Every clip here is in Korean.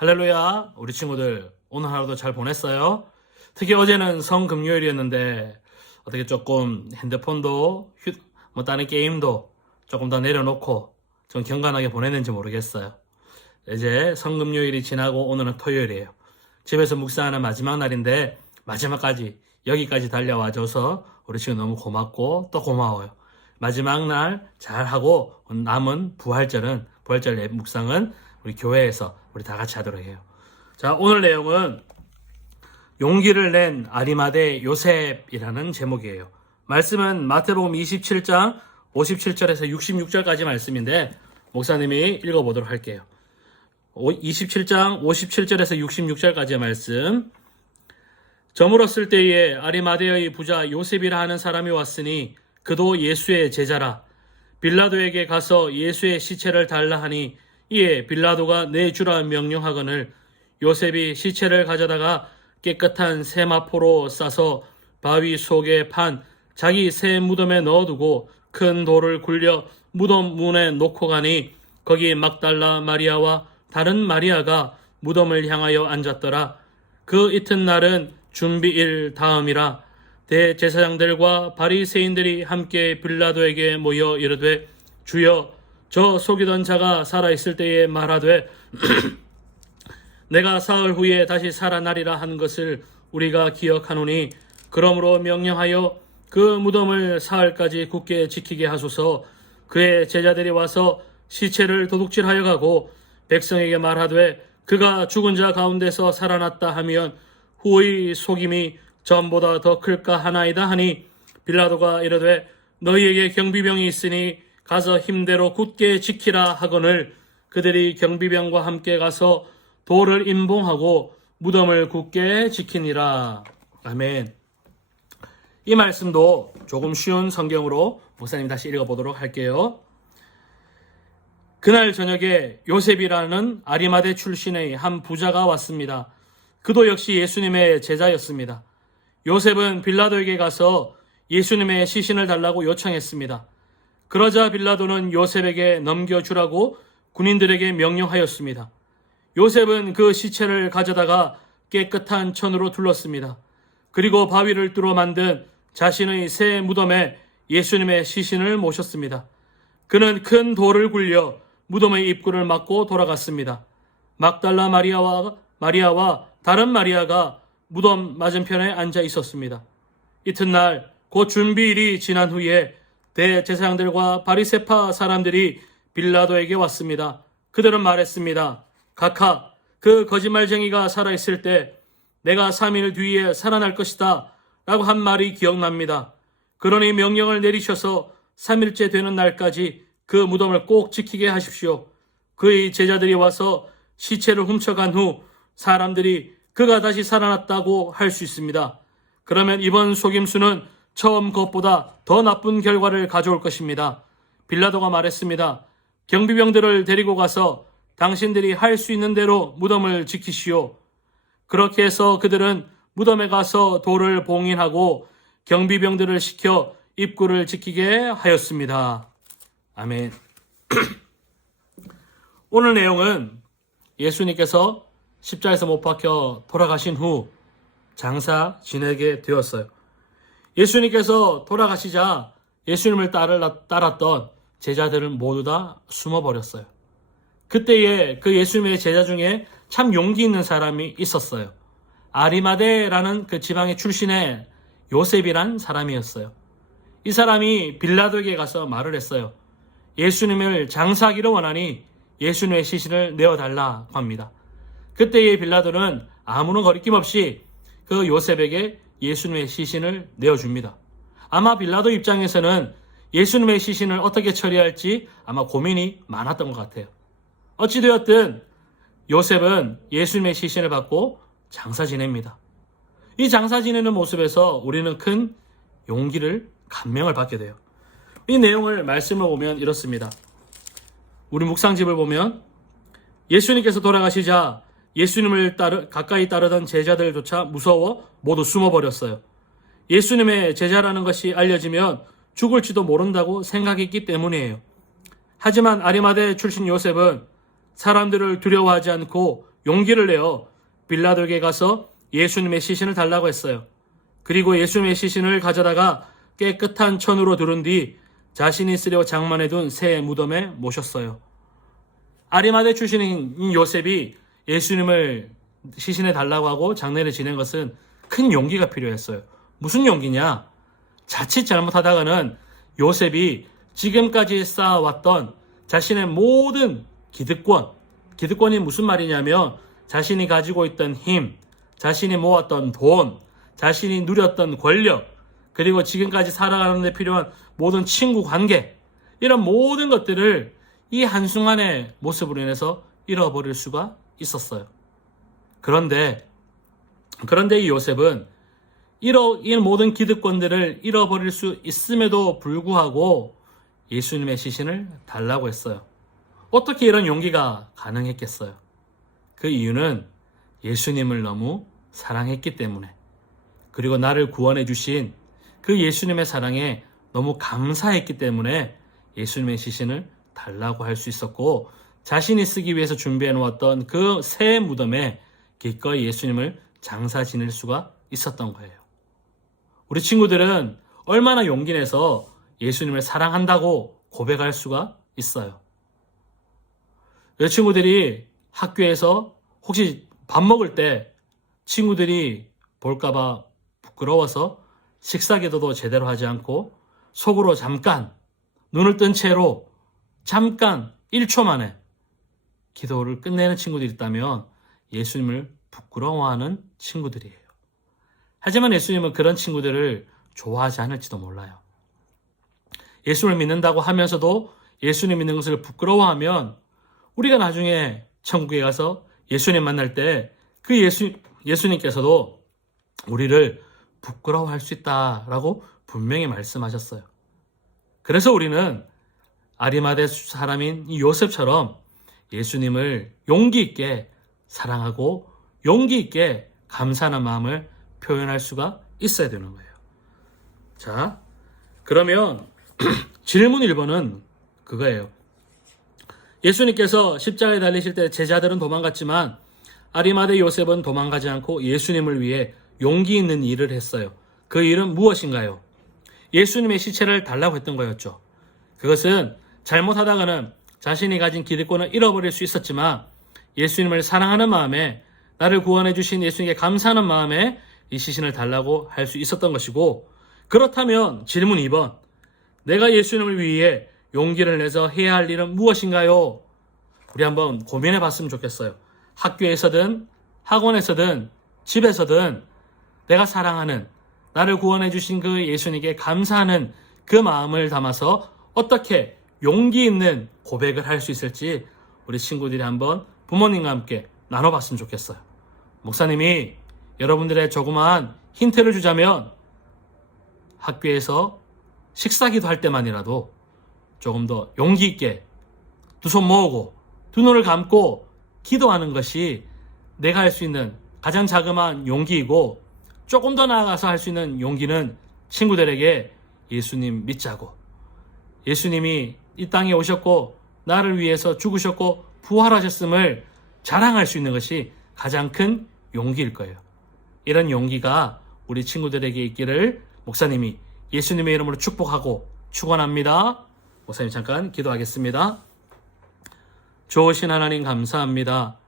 할렐루야, 우리 친구들 오늘 하루도 잘 보냈어요? 특히 어제는 성금요일이었는데 어떻게 조금 핸드폰도 다른 게임도 조금 더 내려놓고 좀 경건하게 보냈는지 모르겠어요. 이제 성금요일이 지나고 오늘은 토요일이에요. 집에서 묵상하는 마지막 날인데 마지막까지 여기까지 달려와줘서 우리 친구 너무 고맙고 또 고마워요. 마지막 날 잘하고 남은 부활절 묵상은 우리 교회에서 우리 다 같이 하도록 해요. 자, 오늘 내용은 용기를 낸 아리마대 요셉이라는 제목이에요. 말씀은 마태복음 27장 57절에서 66절까지 말씀인데 목사님이 읽어보도록 할게요. 27장 57절에서 66절까지의 말씀. 저물었을 때에 아리마대의 부자 요셉이라 하는 사람이 왔으니 그도 예수의 제자라. 빌라도에게 가서 예수의 시체를 달라 하니 이에 빌라도가 내주라 명령하거늘 요셉이 시체를 가져다가 깨끗한 세마포로 싸서 바위 속에 판 자기 새 무덤에 넣어두고 큰 돌을 굴려 무덤 문에 놓고 가니 거기 막달라 마리아와 다른 마리아가 무덤을 향하여 앉았더라. 그 이튿날은 준비일 다음이라. 대제사장들과 바리새인들이 함께 빌라도에게 모여 이르되 주여 저 속이던 자가 살아있을 때에 말하되 내가 사흘 후에 다시 살아나리라 한 것을 우리가 기억하노니 그러므로 명령하여 그 무덤을 사흘까지 굳게 지키게 하소서. 그의 제자들이 와서 시체를 도둑질하여 가고 백성에게 말하되 그가 죽은 자 가운데서 살아났다 하면 후의 속임이 전보다 더 클까 하나이다 하니 빌라도가 이르되 너희에게 경비병이 있으니 가서 힘대로 굳게 지키라 하거늘 그들이 경비병과 함께 가서 돌을 임봉하고 무덤을 굳게 지키니라. 아멘. 이 말씀도 조금 쉬운 성경으로 목사님 다시 읽어보도록 할게요. 그날 저녁에 요셉이라는 아리마대 출신의 한 부자가 왔습니다. 그도 역시 예수님의 제자였습니다. 요셉은 빌라도에게 가서 예수님의 시신을 달라고 요청했습니다. 그러자 빌라도는 요셉에게 넘겨주라고 군인들에게 명령하였습니다. 요셉은 그 시체를 가져다가 깨끗한 천으로 둘렀습니다. 그리고 바위를 뚫어 만든 자신의 새 무덤에 예수님의 시신을 모셨습니다. 그는 큰 돌을 굴려 무덤의 입구를 막고 돌아갔습니다. 막달라 마리아와 다른 마리아가 무덤 맞은편에 앉아 있었습니다. 이튿날 곧 준비일이 지난 후에 대제사장들과 바리새파 사람들이 빌라도에게 왔습니다. 그들은 말했습니다. 각하, 그 거짓말쟁이가 살아있을 때 내가 3일 뒤에 살아날 것이다 라고 한 말이 기억납니다. 그러니 명령을 내리셔서 3일째 되는 날까지 그 무덤을 꼭 지키게 하십시오. 그의 제자들이 와서 시체를 훔쳐간 후 사람들이 그가 다시 살아났다고 할 수 있습니다. 그러면 이번 속임수는 처음 것보다 더 나쁜 결과를 가져올 것입니다. 빌라도가 말했습니다. 경비병들을 데리고 가서 당신들이 할 수 있는 대로 무덤을 지키시오. 그렇게 해서 그들은 무덤에 가서 돌을 봉인하고 경비병들을 시켜 입구를 지키게 하였습니다. 아멘. 오늘 내용은 예수님께서 십자가에서 못 박혀 돌아가신 후 장사 지내게 되었어요. 예수님께서 돌아가시자 예수님을 따랐던 제자들은 모두 다 숨어버렸어요. 그때에 그 예수님의 제자 중에 참 용기 있는 사람이 있었어요. 아리마대라는 그 지방의 출신의 요셉이란 사람이었어요. 이 사람이 빌라도에게 가서 말을 했어요. 예수님을 장사하기를 원하니 예수님의 시신을 내어달라고 합니다. 그때의 빌라도는 아무런 거리낌 없이 그 요셉에게 예수님의 시신을 내어줍니다. 아마 빌라도 입장에서는 예수님의 시신을 어떻게 처리할지 아마 고민이 많았던 것 같아요. 어찌되었든 요셉은 예수님의 시신을 받고 장사 지냅니다. 이 장사 지내는 모습에서 우리는 큰 용기를 감명을 받게 돼요. 이 내용을 말씀을 보면 이렇습니다. 우리 묵상집을 보면 예수님께서 돌아가시자 예수님을 가까이 따르던 제자들조차 무서워 모두 숨어버렸어요. 예수님의 제자라는 것이 알려지면 죽을지도 모른다고 생각했기 때문이에요. 하지만 아리마대 출신 요셉은 사람들을 두려워하지 않고 용기를 내어 빌라도에게 가서 예수님의 시신을 달라고 했어요. 그리고 예수님의 시신을 가져다가 깨끗한 천으로 두른 뒤 자신이 쓰려 장만해둔 새 무덤에 모셨어요. 아리마대 출신인 요셉이 예수님을 시신에 달라고 하고 장례를 지낸 것은 큰 용기가 필요했어요. 무슨 용기냐? 자칫 잘못하다가는 요셉이 지금까지 쌓아왔던 자신의 모든 기득권이 무슨 말이냐면 자신이 가지고 있던 힘, 자신이 모았던 돈, 자신이 누렸던 권력, 그리고 지금까지 살아가는 데 필요한 모든 친구 관계, 이런 모든 것들을 이 한순간의 모습으로 인해서 잃어버릴 수가 있었어요. 그런데 이 요셉은 이 모든 기득권들을 잃어버릴 수 있음에도 불구하고 예수님의 시신을 달라고 했어요. 어떻게 이런 용기가 가능했겠어요? 그 이유는 예수님을 너무 사랑했기 때문에, 그리고 나를 구원해 주신 그 예수님의 사랑에 너무 감사했기 때문에 예수님의 시신을 달라고 할 수 있었고, 자신이 쓰기 위해서 준비해 놓았던 그 새 무덤에 기꺼이 예수님을 장사 지낼 수가 있었던 거예요. 우리 친구들은 얼마나 용기 내서 예수님을 사랑한다고 고백할 수가 있어요. 내 친구들이 학교에서 혹시 밥 먹을 때 친구들이 볼까봐 부끄러워서 식사 기도도 제대로 하지 않고 속으로 잠깐 눈을 뜬 채로 잠깐 1초 만에 기도를 끝내는 친구들이 있다면 예수님을 부끄러워하는 친구들이에요. 하지만 예수님은 그런 친구들을 좋아하지 않을지도 몰라요. 예수님을 믿는다고 하면서도 예수님 믿는 것을 부끄러워하면 우리가 나중에 천국에 가서 예수님 만날 때 그 예수님께서도 우리를 부끄러워할 수 있다라고 분명히 말씀하셨어요. 그래서 우리는 아리마대 사람인 요셉처럼 예수님을 용기 있게 사랑하고 용기 있게 감사하는 마음을 표현할 수가 있어야 되는 거예요. 자, 그러면 질문 1번은 그거예요. 예수님께서 십자가에 달리실 때 제자들은 도망갔지만 아리마대 요셉은 도망가지 않고 예수님을 위해 용기 있는 일을 했어요. 그 일은 무엇인가요? 예수님의 시체를 달라고 했던 거였죠. 그것은 잘못하다가는 자신이 가진 기득권을 잃어버릴 수 있었지만 예수님을 사랑하는 마음에, 나를 구원해 주신 예수님께 감사하는 마음에 이 시신을 달라고 할 수 있었던 것이고, 그렇다면 질문 2번, 내가 예수님을 위해 용기를 내서 해야 할 일은 무엇인가요? 우리 한번 고민해 봤으면 좋겠어요. 학교에서든 학원에서든 집에서든 내가 사랑하는, 나를 구원해 주신 그 예수님께 감사하는 그 마음을 담아서 어떻게 용기 있는 고백을 할 수 있을지 우리 친구들이 한번 부모님과 함께 나눠봤으면 좋겠어요. 목사님이 여러분들의 조그마한 힌트를 주자면, 학교에서 식사기도 할 때만이라도 조금 더 용기 있게 두 손 모으고 두 눈을 감고 기도하는 것이 내가 할 수 있는 가장 자그마한 용기이고, 조금 더 나아가서 할 수 있는 용기는 친구들에게 예수님 믿자고, 예수님이 이 땅에 오셨고 나를 위해서 죽으셨고 부활하셨음을 자랑할 수 있는 것이 가장 큰 용기일 거예요. 이런 용기가 우리 친구들에게 있기를 목사님이 예수님의 이름으로 축복하고 축원합니다. 목사님 잠깐 기도하겠습니다. 좋으신 하나님 감사합니다.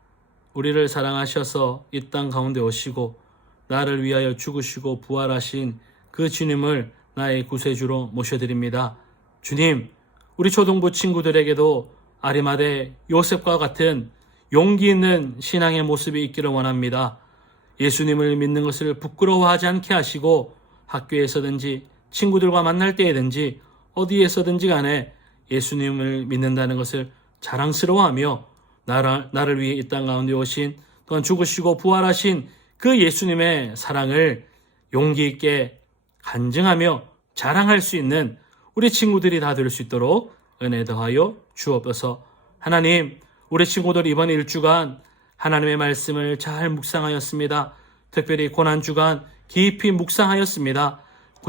우리를 사랑하셔서 이 땅 가운데 오시고 나를 위하여 죽으시고 부활하신 그 주님을 나의 구세주로 모셔드립니다. 주님, 우리 초등부 친구들에게도 아리마대 요셉과 같은 용기 있는 신앙의 모습이 있기를 원합니다. 예수님을 믿는 것을 부끄러워하지 않게 하시고 학교에서든지 친구들과 만날 때에든지 어디에서든지 간에 예수님을 믿는다는 것을 자랑스러워하며 나를 위해 이 땅 가운데 오신, 또한 죽으시고 부활하신 그 예수님의 사랑을 용기 있게 간증하며 자랑할 수 있는 우리 친구들이 다 될 수 있도록 은혜 더하여 주옵소서. 하나님, 우리 친구들 이번 1주간 하나님의 말씀을 잘 묵상하였습니다. 특별히 고난주간 깊이 묵상하였습니다.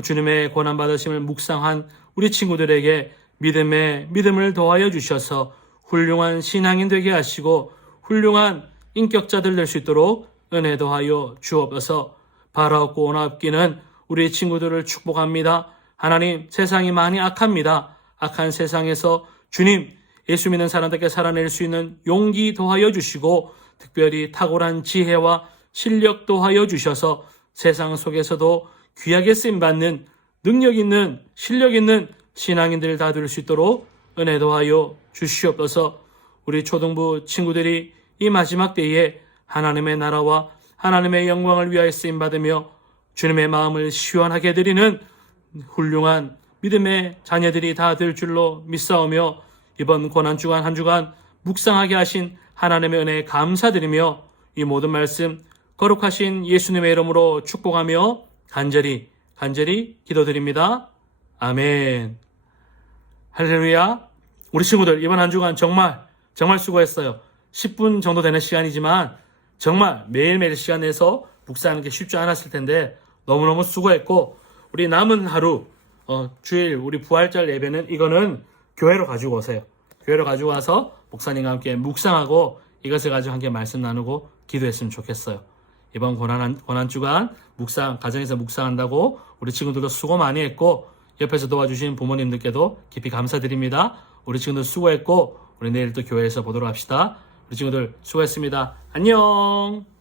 주님의 고난받으심을 묵상한 우리 친구들에게 믿음을 더하여 주셔서 훌륭한 신앙인 되게 하시고 훌륭한 인격자들 될 수 있도록 은혜 더하여 주옵소서. 바라옵고 원합기는 우리 친구들을 축복합니다. 하나님, 세상이 많이 악합니다. 악한 세상에서 주님, 예수 믿는 사람들께 살아낼 수 있는 용기 더하여 주시고 특별히 탁월한 지혜와 실력 더하여 주셔서 세상 속에서도 귀하게 쓰임받는 능력 있는 실력 있는 신앙인들 다 될 수 있도록 은혜 더하여 주시옵소서. 우리 초등부 친구들이 이 마지막 때에 하나님의 나라와 하나님의 영광을 위하여 쓰임받으며 주님의 마음을 시원하게 해드리는 훌륭한 믿음의 자녀들이 다 될 줄로 믿사오며 이번 고난주간 한 주간 묵상하게 하신 하나님의 은혜에 감사드리며 이 모든 말씀 거룩하신 예수님의 이름으로 축복하며 간절히 기도드립니다. 아멘. 할렐루야. 우리 친구들 이번 한 주간 정말 수고했어요. 10분 정도 되는 시간이지만 정말 매일매일 시간 내서 묵상하는 게 쉽지 않았을 텐데 너무너무 수고했고 우리 남은 하루 주일 우리 부활절 예배는 이거는 교회로 가지고 오세요. 교회로 가지고 와서 목사님과 함께 묵상하고 이것을 가지고 함께 말씀 나누고 기도했으면 좋겠어요. 이번 고난주간 가정에서 묵상한다고 우리 친구들도 수고 많이 했고 옆에서 도와주신 부모님들께도 깊이 감사드립니다. 우리 친구들 수고했고 우리 내일 또 교회에서 보도록 합시다. 우리 친구들 수고했습니다. 안녕.